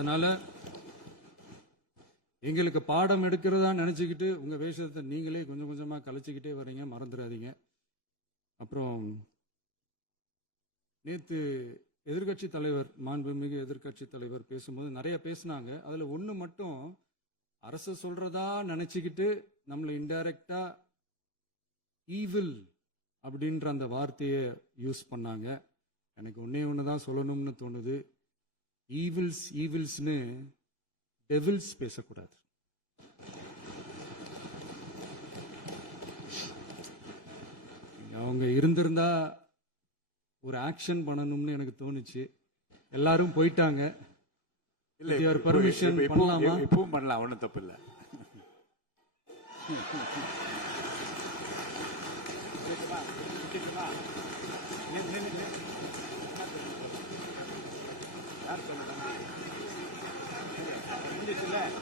அதனால எங்களுக்கு பாடம் எடுக்கிறதா நினைச்சுக்கிட்டு உங்க வேஷத்தை நீங்களே கொஞ்சம் கொஞ்சமா கலைச்சிக்கிட்டே வர்றீங்க, மறந்துடாதீங்க. அப்புறம் நேத்து எதிர்கட்சி தலைவர், மாண்புமிகு எதிர்கட்சி தலைவர் பேசும்போது நிறைய பேசினாங்க. அதுல ஒண்ணு மட்டும் அரசு சொல்றதா நினைச்சுக்கிட்டு நம்மளை இன்டைரக்டா ஈவில் அப்படின்ற அந்த வார்த்தையை யூஸ் பண்ணாங்க. எனக்கு ஒன்னே ஒண்ணுதான் சொல்லணும்னு தோணுது. ஈவில்ஸ்னு டெவில்ஸ் பேசக்கூடாது. அவங்க இருந்திருந்தா ஒரு ஆக்ஷன் பண்ணணும்னு எனக்கு தோணுச்சு. எல்லாரும் போயிட்டாங்க. இல்ல பர்மிஷன் பண்ணலாமா? இப்பவும் பண்ணலாம், ஒன்றும் தப்பு இல்லை. யார் சொல்ல